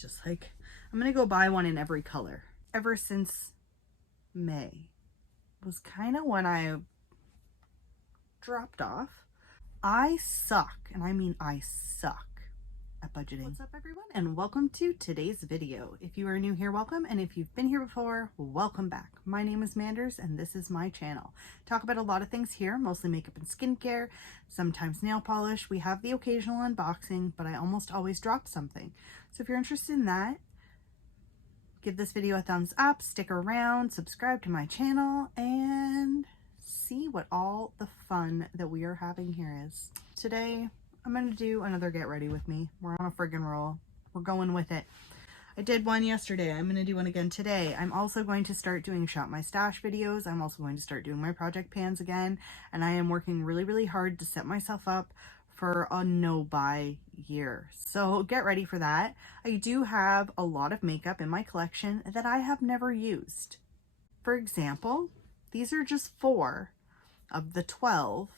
Just like, I'm gonna go buy one in every color. Ever since May was kind of when I dropped off. I suck, and I mean I suck at budgeting. What's up, everyone, and welcome to today's video. If you are new here, welcome, and if you've been here before, welcome back. My name is Manders, and this is my channel. Talk about a lot of things here, mostly makeup and skincare, sometimes nail polish. We have the occasional unboxing, but I almost always drop something. So if you're interested in that, give this video a thumbs up, stick around, subscribe to my channel, and see what all the fun that we are having here is. Today, I'm going to do another get ready with me. We're on a friggin' roll. We're going with it. I did one yesterday. I'm going to do one again today. I'm also going to start doing Shop My Stash videos. I'm also going to start doing my project pans again. And I am working really, really hard to set myself up for a no-buy year. So get ready for that. I do have a lot of makeup in my collection that I have never used. For example, these are just 4 of the 12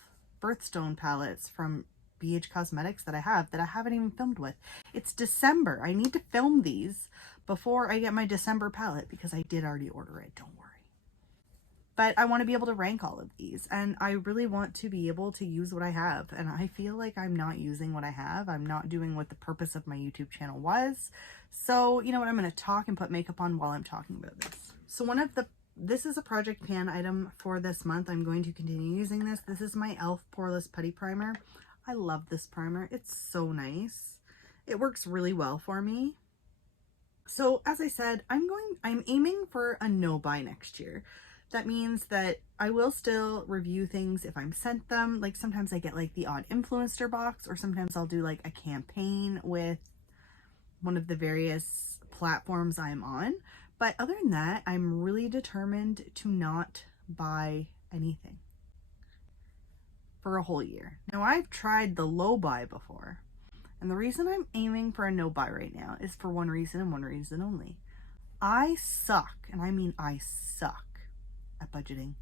birthstone palettes from BH Cosmetics that I haven't even filmed with. It's December. I need to film these before I get my December palette because I did already order it. Don't worry. But I want to be able to rank all of these, and I really want to be able to use what I have, and I feel like I'm not using what I have. I'm not doing what the purpose of my YouTube channel was. So, you know what? I'm going to talk and put makeup on while I'm talking about this. So this is a project pan item for this month. I'm going to continue using this. This is my e.l.f. Poreless Putty Primer. I love this primer. It's so nice. It works really well for me. So as I said, I'm aiming for a no buy next year. That means that I will still review things if I'm sent them. Like sometimes I get like the odd influencer box, or sometimes I'll do like a campaign with one of the various platforms I'm on. But other than that, I'm really determined to not buy anything for a whole year. Now, I've tried the low buy before, and the reason I'm aiming for a no buy right now is for one reason and one reason only. I suck, and I mean I suck at budgeting.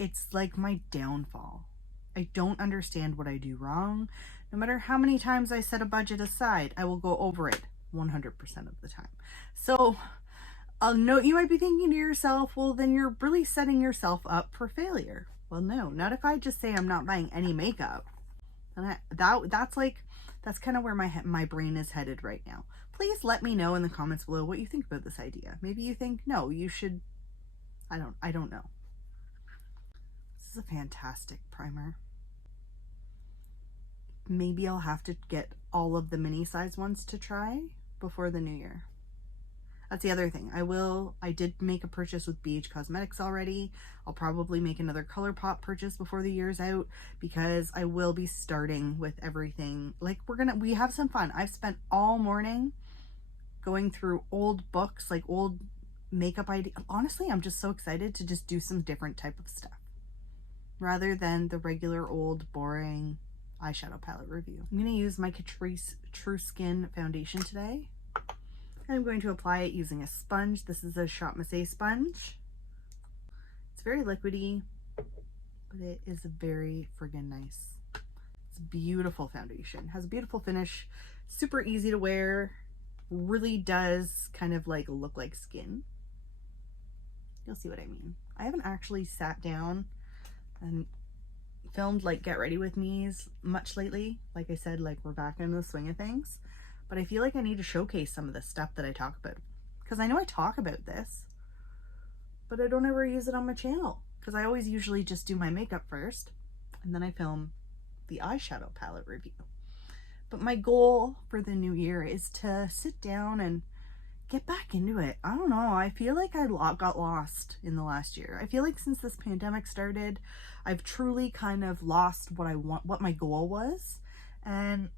It's like my downfall. I don't understand what I do wrong. No matter how many times I set a budget aside, I will go over it 100% of the time. So no, you might be thinking to yourself, well, then you're really setting yourself up for failure. Well, no, not if I just say I'm not buying any makeup. And that's kind of where my brain is headed right now. Please let me know in the comments below what you think about this idea. Maybe you think, no, you should, I don't know. This is a fantastic primer. Maybe I'll have to get all of the mini size ones to try before the new year. That's the other thing. I did make a purchase with BH Cosmetics already. I'll probably make another ColourPop purchase before the year's out because I will be starting with everything. Like we have some fun. I've spent all morning going through old books, like old makeup ideas. Honestly, I'm just so excited to just do some different type of stuff rather than the regular old boring eyeshadow palette review. I'm going to use my Catrice True Skin foundation today. I'm going to apply it using a sponge. This is a Shop My sponge. It's very liquidy, but it is very friggin' nice. It's a beautiful foundation. Has a beautiful finish. Super easy to wear. Really does kind of like look like skin. You'll see what I mean. I haven't actually sat down and filmed like get ready with me's much lately. Like I said, like we're back in the swing of things. But I feel like I need to showcase some of the stuff that I talk about. Because I know I talk about this, but I don't ever use it on my channel. Because I always usually just do my makeup first, and then I film the eyeshadow palette review. But my goal for the new year is to sit down and get back into it. I don't know. I feel like I got lost in the last year. I feel like since this pandemic started, I've truly kind of lost what my goal was. And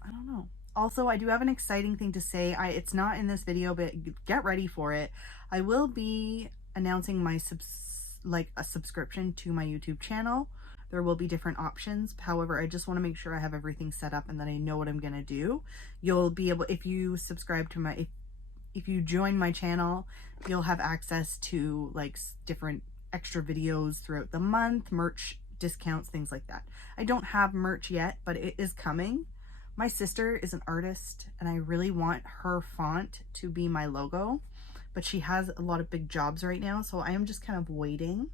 I don't know. Also, I do have an exciting thing to say. It's not in this video, but get ready for it. I will be announcing my a subscription to my YouTube channel. There will be different options. However, I just want to make sure I have everything set up and that I know what I'm going to do. You'll be able, if you subscribe to if you join my channel, you'll have access to like different extra videos throughout the month, merch discounts, things like that. I don't have merch yet, but it is coming. My sister is an artist and I really want her font to be my logo, but she has a lot of big jobs right now, so I am just kind of waiting.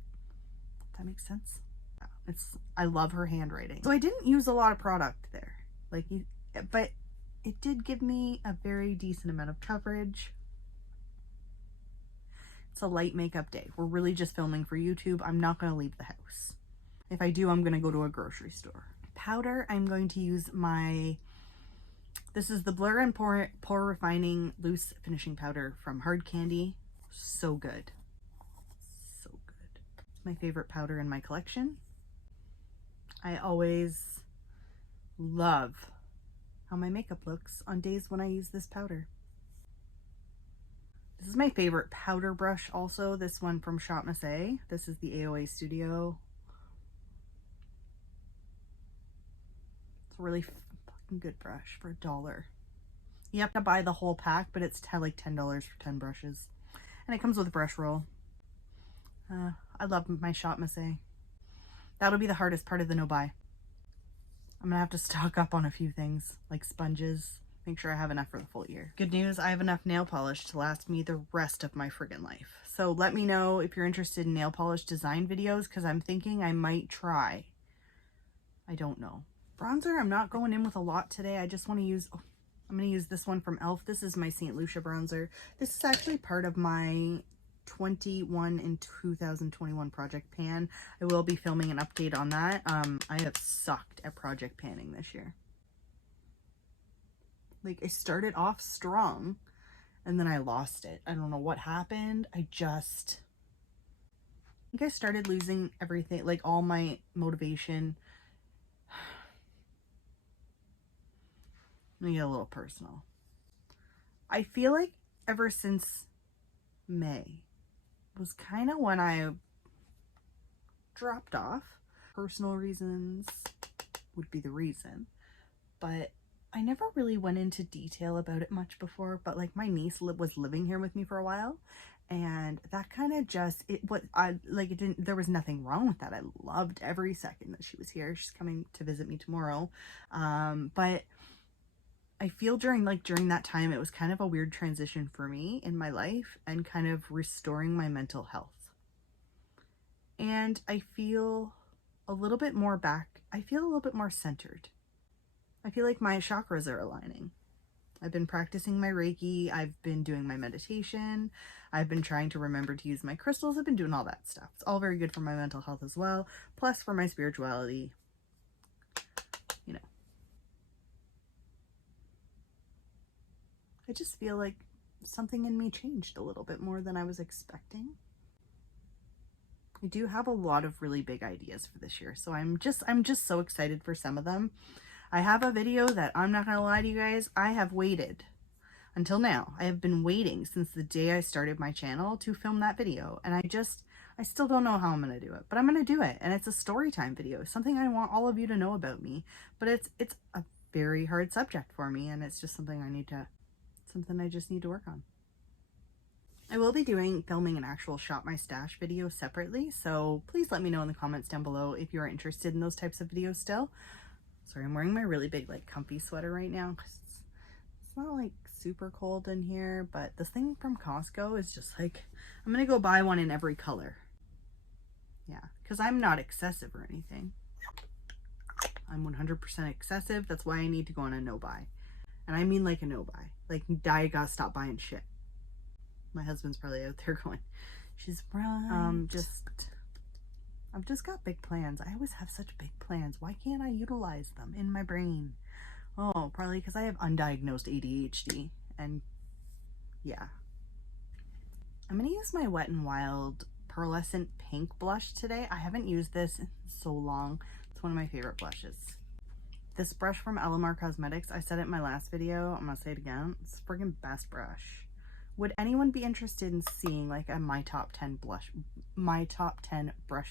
If that makes sense. I love her handwriting. So I didn't use a lot of product there, but it did give me a very decent amount of coverage. It's a light makeup day. We're really just filming for YouTube. I'm not going to leave the house. If I do, I'm going to go to a grocery store. Powder, I'm going to use this is the Blur and Pore Refining Loose Finishing Powder from Hard Candy. So good. So good. It's my favorite powder in my collection. I always love how my makeup looks on days when I use this powder. This is my favorite powder brush also, this one from Shop Massé. This is the AOA Studio. It's a really fucking good brush for $1. You have to buy the whole pack, but it's like $10 for 10 brushes. And it comes with a brush roll. I love my Shop Massé. That'll be the hardest part of the no buy. I'm gonna have to stock up on a few things, like sponges. Make sure I have enough for the full year. Good news, I have enough nail polish to last me the rest of my friggin' life. So let me know if you're interested in nail polish design videos, because I'm thinking I might try. I don't know. Bronzer, I'm not going in with a lot today. I just want to use, I'm going to use this one from e.l.f. This is my St. Lucia bronzer. This is actually part of my 21 and 2021 project pan. I will be filming an update on that. I have sucked at project panning this year. Like, I started off strong and then I lost it. I don't know what happened. I think I started losing everything, like all my motivation. Let me get a little personal. I feel like ever since May was kind of when I dropped off. Personal reasons would be the reason, but I never really went into detail about it much before. But like, my niece was living here with me for a while, and that kind of just, there was nothing wrong with that. I loved every second that she was here. She's coming to visit me tomorrow. But I feel during that time, it was kind of a weird transition for me in my life and kind of restoring my mental health. And I feel a little bit more back. I feel a little bit more centered. I feel like my chakras are aligning. I've been practicing my Reiki. I've been doing my meditation. I've been trying to remember to use my crystals. I've been doing all that stuff. It's all very good for my mental health as well. Plus for my spirituality, you know. I just feel like something in me changed a little bit more than I was expecting. I do have a lot of really big ideas for this year, so I'm just so excited for some of them. I have a video that, I'm not gonna lie to you guys, I have waited until now. I have been waiting since the day I started my channel to film that video, and I still don't know how I'm gonna do it, but I'm gonna do it. And it's a story time video, something I want all of you to know about me, but it's a very hard subject for me, and it's just something I just need to work on. I will be filming an actual Shop My Stash video separately, so please let me know in the comments down below if you're interested in those types of videos still. Sorry, I'm wearing my really big, like, comfy sweater right now because it's not, like, super cold in here, but this thing from Costco is just, like, I'm gonna go buy one in every color. Yeah, because I'm not excessive or anything. I'm 100% excessive. That's why I need to go on a no-buy. And I mean, like, a no-buy. Like, I gotta stop buying shit. My husband's probably out there going, she's right. I've just got big plans. I always have such big plans. Why can't I utilize them in my brain? Oh, probably because I have undiagnosed ADHD. And yeah. I'm going to use my Wet n Wild Pearlescent Pink blush today. I haven't used this in so long. It's one of my favorite blushes. This brush from Elamar Cosmetics, I said it in my last video. I'm going to say it again. It's the friggin' best brush. Would anyone be interested in seeing like a my top 10 brush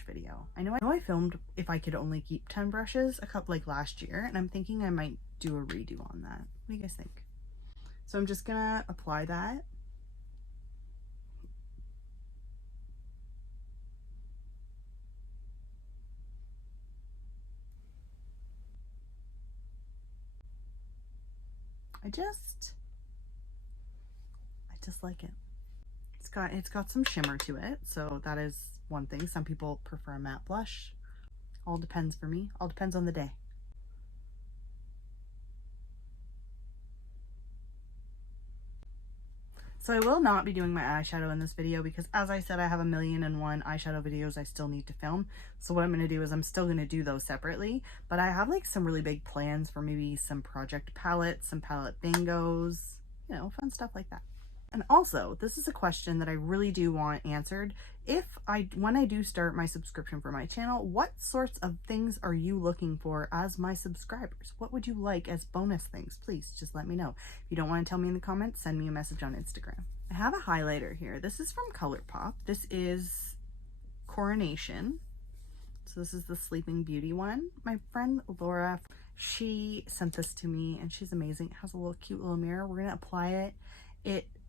video? I know I filmed If I Could Only Keep 10 Brushes like last year, and I'm thinking I might do a redo on that. What do you guys think? So I'm just gonna apply that. I just like it. It's got some shimmer to it, so that is one thing. Some people prefer a matte blush. All depends for me. All depends on the day. So I will not be doing my eyeshadow in this video because, as I said, I have 1,000,001 eyeshadow videos I still need to film. So what I'm going to do is I'm still going to do those separately, but I have like some really big plans for maybe some project palettes, some palette bingos, you know, fun stuff like that. And also, this is a question that I really do want answered. When I do start my subscription for my channel, what sorts of things are you looking for as my subscribers? What would you like as bonus things? Please just let me know. If you don't want to tell me in the comments, send me a message on Instagram. I have a highlighter here. This is from ColourPop. This is Coronation. So this is the Sleeping Beauty one. My friend Laura, she sent this to me and she's amazing. It has a little cute little mirror. We're gonna apply it.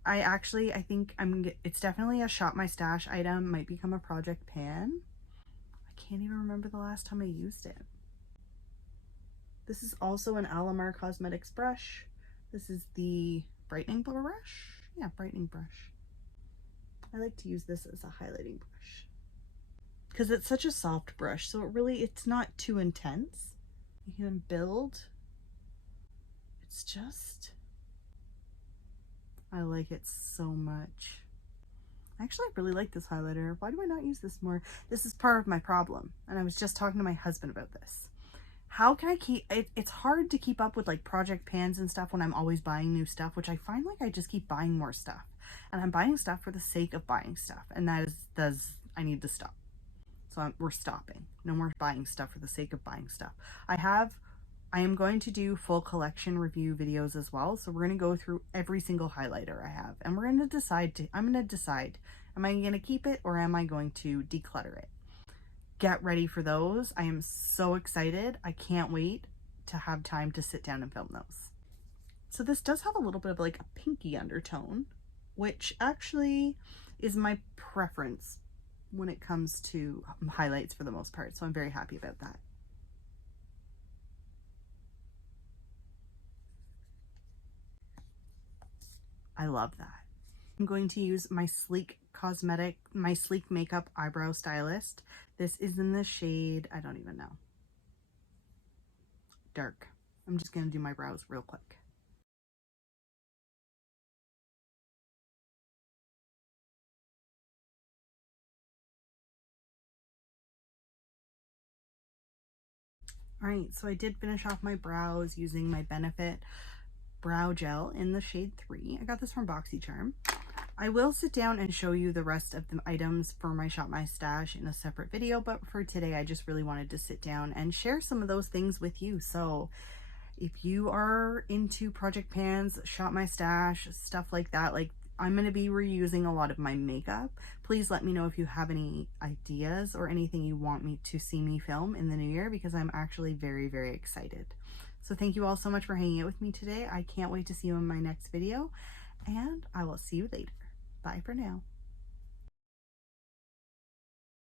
I think it's definitely a Shop My Stash item, might become a project pan. I can't even remember the last time I used it. This is also an Alamar Cosmetics brush. This is the brightening brush. Yeah, brightening brush. I like to use this as a highlighting brush because it's such a soft brush, so it's not too intense. You can build. It's just, I like it so much. I actually really like this highlighter. Why do I not use this more? This is part of my problem, and I was just talking to my husband about this. How can I keep it? It's hard to keep up with like project pans and stuff when I'm always buying new stuff, which I find like I just keep buying more stuff, and I'm buying stuff for the sake of buying stuff, and I need to stop. So we're stopping. No more buying stuff for the sake of buying stuff. I am going to do full collection review videos as well. So we're going to go through every single highlighter I have, and we're going to decide, am I going to keep it or am I going to declutter it? Get ready for those. I am so excited. I can't wait to have time to sit down and film those. So this does have a little bit of like a pinky undertone, which actually is my preference when it comes to highlights for the most part. So I'm very happy about that. I love that. I'm going to use my Sleek Makeup Eyebrow Stylist. This is in the shade, I don't even know, dark. I'm just going to do my brows real quick. All right, so I did finish off my brows using my Benefit brow gel in the shade 3. I got this from BoxyCharm. I will sit down and show you the rest of the items for my Shop My Stash in a separate video, but for today I just really wanted to sit down and share some of those things with you. So if you are into project pans, Shop My Stash, stuff like that, like I'm going to be reusing a lot of my makeup. Please let me know if you have any ideas or anything you want me to see me film in the new year, because I'm actually very, very excited. So thank you all so much for hanging out with me today. I can't wait to see you in my next video, and I will see you later. Bye for now.